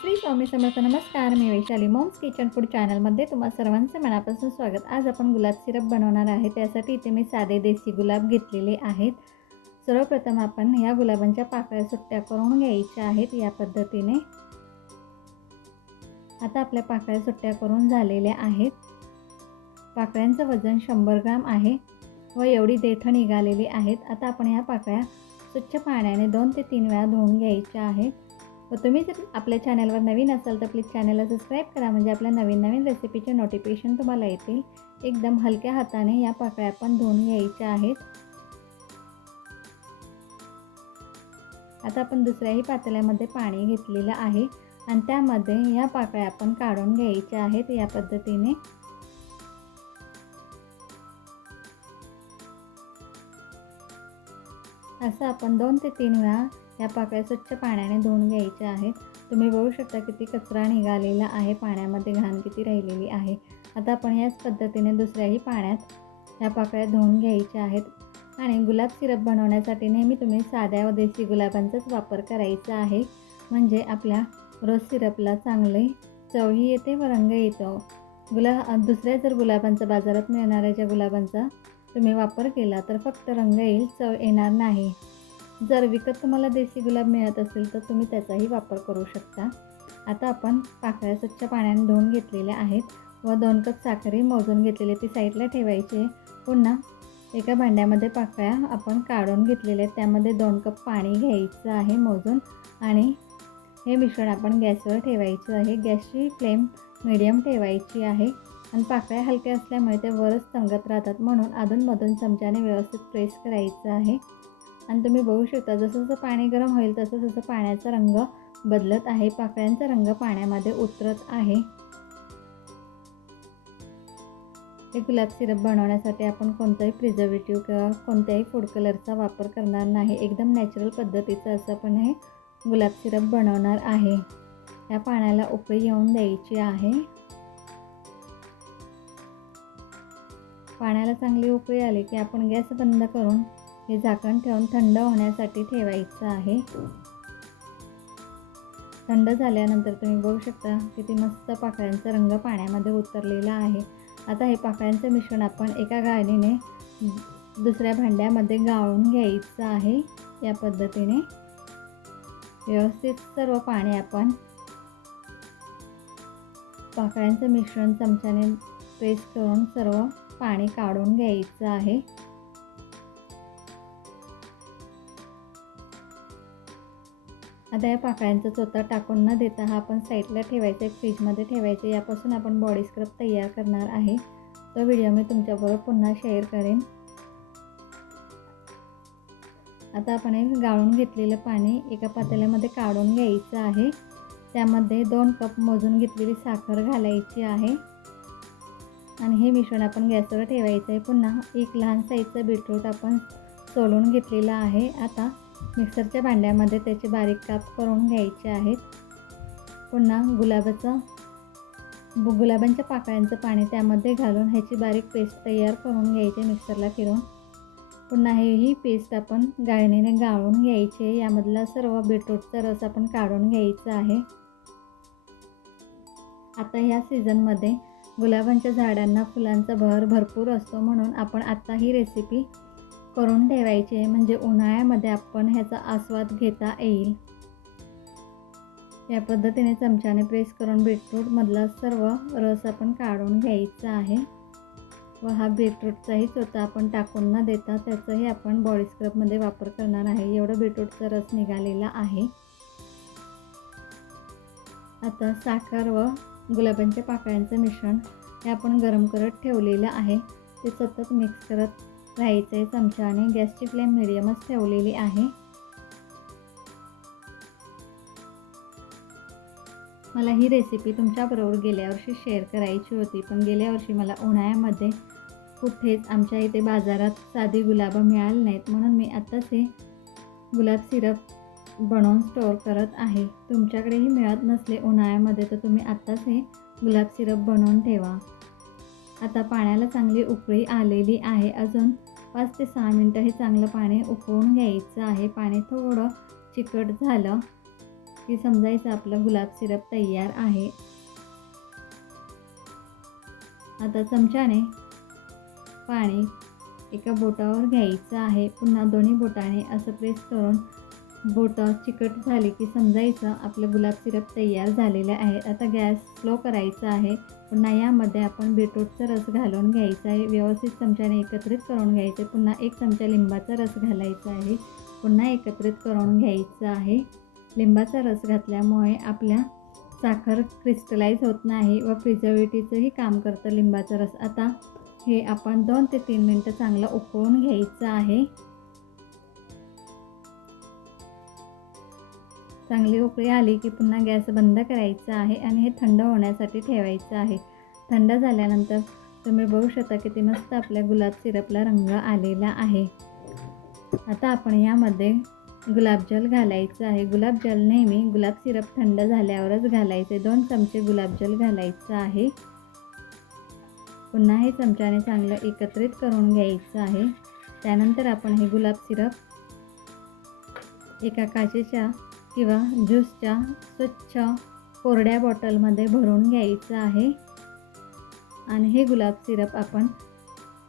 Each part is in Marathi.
श्री स्वामी समर्थ नमस्कार. मी वैशाली मोम्स किचन फूड चॅनलमध्ये तुम्हा सर्वांचं मनापासून स्वागत. आज आपण गुलाब सिरप बनवणार आहे. त्यासाठी इथे मी साधे देसी गुलाब घेतलेले आहेत. सर्वप्रथम आपण या गुलाबांच्या पाकळ्या सुट्ट्या करून घ्यायच्या आहेत या पद्धतीने. आता आपल्या पाकळ्या सुट्ट्या करून झालेल्या आहेत. पाकळ्यांचं वजन शंभर ग्राम आहे व एवढी देठं निघालेली आहेत. आता आपण या पाकळ्या स्वच्छ पाण्याने दोन ते तीन वेळा धुवून घ्यायच्या आहेत. व तुम्ही जर आपल्या चॅनलवर नवीन असाल तर प्लीज चॅनलला सबस्क्राईब करा. म्हणजे आपल्या नवीन नवीन रेसिपीचे नोटिफिकेशन तुम्हाला येतील. एकदम हलक्या हाताने या पाकळ्या आपण धुवून घ्यायच्या आहेत. आता आपण दुसऱ्याही पातेल्यामध्ये पाणी घेतलेलं आहे. आणि त्यामध्ये या पाकळ्या आपण काढून घ्यायच्या आहेत या पद्धतीने. असं आपण दोन ते तीन वेळा ह्या पाकळ्या स्वच्छ पाण्याने धुवून घ्यायच्या आहेत. तुम्ही बघू शकता किती कचरा निघालेला आहे. पाण्यामध्ये घाण किती राहिलेली आहे. आता आपण याच पद्धतीने दुसऱ्याही पाण्यात ह्या पाकळ्या धुवून घ्यायच्या आहेत. आणि गुलाब सिरप बनवण्यासाठी नेहमी तुम्ही साध्या व देशी गुलाबांचाच वापर करायचा आहे. म्हणजे आपल्या रोज सिरपला चांगले चवही येते व रंग येतो. गुला दुसऱ्या जर गुलाबांचा बाजारात मिळणाऱ्या ज्या गुलाबांचा तुम्ही वापर केला तर फक्त रंग येईल चव येणार नाही. जर विकत तुम्हाला देसी गुलाब मिळत असेल तर तुम्ही त्याचाही वापर करू शकता. आता आपण पाकळ्या स्वच्छ पाण्याने धुवून घेतलेल्या आहेत व दोन कप साखरही मोजून घेतलेली ती साईडला ठेवायची पुन्हा एका भांड्यामध्ये पाकळ्या आपण काढून घेतलेल्या आहेत. त्यामध्ये दोन कप पाणी घ्यायचं आहे मोजून आणि हे मिश्रण आपण गॅसवर ठेवायचं आहे. गॅसची फ्लेम मिडियम ठेवायची आहे आणि पाकळ्या हलक्या असल्यामुळे ते वरच तंगत राहतात म्हणून अधूनमधून चमच्याने व्यवस्थित प्रेस करायचं आहे. आणि तुम्ही बघू शकता जसं जसं पाणी गरम होईल तसं तसं पाण्याचा रंग बदलत आहे. पाकळ्यांचा रंग पाण्यामध्ये उतरत आहे. हे गुलाब सिरप बनवण्यासाठी आपण कोणताही प्रिझर्वेटिव्ह किंवा कोणत्याही फूड कलरचा वापर करणार नाही. एकदम नॅचरल पद्धतीचं असं पण हे गुलाब सिरप बनवणार आहे. या पाण्याला उकळी येऊन द्यायची आहे. पाण्याला चांगली उकळी आली की आपण गॅस बंद करून हे झाकण ठेवून थंड होण्यासाठी ठेवायचं आहे. थंड झाल्यानंतर तुम्ही बघू शकता किती मस्त पाकळ्यांचा रंग पाण्यामध्ये उतरलेला आहे. आता हे पाकळ्यांचं मिश्रण आपण एका गाळणीने दुसऱ्या भांड्यामध्ये गाळून घ्यायचं आहे या पद्धतीने. व्यवस्थित सर्व पाणी आपण पाकळ्यांचं मिश्रण चमच्याने पेस्ट करून सर्व पाणी काढून घ्यायचं आहे. आता या पाकळ्यांचा चोथा टाकून न देता हा आपण साईडला ठेवायचा आहे फ्रीजमध्ये ठेवायचं यापासून आपण बॉडी स्क्रब तयार करणार आहे. तो व्हिडिओ मी तुमच्याबरोबर पुन्हा शेअर करेन. आता आपण हे गाळून घेतलेलं पाणी एका पातेल्यामध्ये काढून घ्यायचं आहे. त्यामध्ये दोन कप मोजून घेतलेली साखर घालायची आहे. आणि हे मिश्रण आपण गॅसवर ठेवायचं आहे. पुन्हा एक लहान साईजचं बीटरूट आपण सोलून घेतलेलं आहे. आता मिक्सरच्या भांड्यामध्ये त्याचे बारीक काप करून घ्यायचे आहेत. पुन्हा गुलाबाचं गुलाबांच्या पाकळ्यांचं पाणी त्यामध्ये घालून ह्याची बारीक पेस्ट तयार करून घ्यायची मिक्सरला फिरून पुन्हा हे ही पेस्ट आपण गाळणीने गाळून घ्यायची. यामधला सर्व बीटरूटचा रस आपण काढून घ्यायचा आहे. आता ह्या सीझनमध्ये गुलाबांच्या झाडांना फुलांचा बहर भरपूर असतो म्हणून आपण आत्ता ही रेसिपी करून ठेवायचे म्हणजे उन्हाळ्यामध्ये आपण ह्याचा आस्वाद घेता येईल. या पद्धतीने चमच्याने प्रेस करून बीटरूटमधला सर्व रस आपण काढून घ्यायचा आहे. व हा बीटरूटचाही स्वतः आपण टाकून न देता त्याचाही आपण बॉडी स्क्रबमध्ये वापर करणार आहे. एवढं बीटरूटचा रस निघालेला आहे. आता साखर व गुलाबांच्या पाकळ्यांचं मिश्रण हे आपण गरम करत ठेवलेलं आहे. ते सतत मिक्स करत राहायचं आहे चमच्याने. गॅसची फ्लेम मिडियमच ठेवलेली आहे. मला ही रेसिपी तुमच्याबरोबर गेल्या वर्षी शेअर करायची होती. पण गेल्या वर्षी मला उन्हाळ्यामध्ये कुठेच आमच्या इथे बाजारात साधी गुलाबं मिळाली नाहीत. म्हणून मी आत्ताच हे गुलाब सिरप बनवून स्टोअर करत आहे. तुमच्याकडेही मिळत नसले उन्हाळ्यामध्ये तर तुम्ही आत्ताच हे गुलाब सिरप बनवून ठेवा. आता पाण्याला चांगली उकळी आलेली आहे. अजून पाच ते सहा मिनटं हे चांगलं पाणी उकळून घ्यायचं आहे. पाणी थोडं चिकट झालं की समजायचं आपलं गुलाब सिरप तयार आहे. आता चमच्याने पाणी एका बोटावर घ्यायचं आहे. पुन्हा दोन्ही बोटाने असं प्रेस करून बोटं चिकट झाली की समजायचं आपलं गुलाब सिरप तयार झालेलं आहे. आता गॅस स्लो करायचा आहे. पुन्हा यामध्ये आपण बीटरूटचा रस घालून घ्यायचा आहे. व्यवस्थित चमच्याने एकत्रित करून घ्यायचे. पुन्हा एक चमचा लिंबाचा रस घालायचा आहे. पुन्हा एकत्रित करून घ्यायचं आहे. लिंबाचा रस घातल्यामुळे आपल्या साखर क्रिस्टलाइज होत नाही व प्रिझर्वेटिव्हचंही काम करतं लिंबाचा रस. आता हे आपण दोन ते तीन मिनटं चांगलं उकळून घ्यायचं आहे. चांगली उकळी आली की पुन्हा गॅस बंद करायचा आहे आणि हे थंड होण्यासाठी ठेवायचं आहे. थंड झाल्यानंतर तुम्ही बघू शकता किती मस्त आपल्या गुलाब सिरपला रंग आलेला आहे. आता आपण यामध्ये गुलाबजल घालायचं आहे. गुलाबजल नेहमी गुलाब सिरप थंड झाल्यावरच घालायचे. दोन चमचे गुलाबजल घालायचं आहे. पुन्हा हे चमच्याने चांगलं एकत्रित करून घ्यायचं आहे. त्यानंतर आपण हे गुलाब सिरप एका काचेच्या किंवा ज्यूसच्या स्वच्छ कोरड्या बॉटलमध्ये भरून घ्यायचं आहे. आणि हे गुलाब सिरप आपण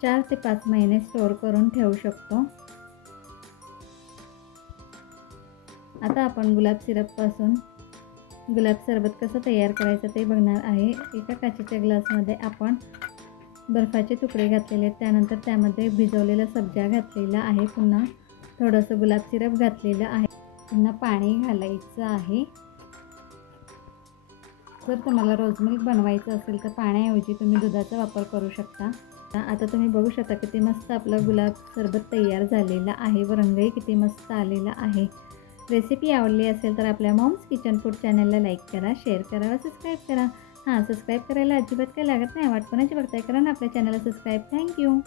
चार ते पाच महिने स्टोअर करून ठेवू शकतो. आता आपण गुलाब सिरपपासून गुलाब सरबत कसं तयार करायचं ते बघणार आहे. एका काचेच्या ग्लासमध्ये आपण बर्फाचे तुकडे घातलेले आहेत. त्यानंतर त्यामध्ये भिजवलेला सब्जा घातलेला आहे पुन्हा थोडंसं गुलाब सिरप घातलेलं आहे. पुन्हा पाणी घालायचं आहे. जर तुम्हाला रोज मिल्क बनवायचं असेल तर पाण्याऐवजी तुम्ही दुधाचा वापर करू शकता. आता तुम्ही बघू शकता किती मस्त आपलं गुलाब सरबत तयार झालेलं आहे व रंगही किती मस्त आलेला आहे. रेसिपी आवडली असेल तर आपल्या मॉम्स किचन फूड चॅनलला लाईक करा शेअर करा व सबस्क्राईब करा. हां सबस्क्राईब करायला अजिबात काही लागत नाही वाटपणाची बघताय करा ना आपल्या चॅनलला सबस्क्राईब थँक्यू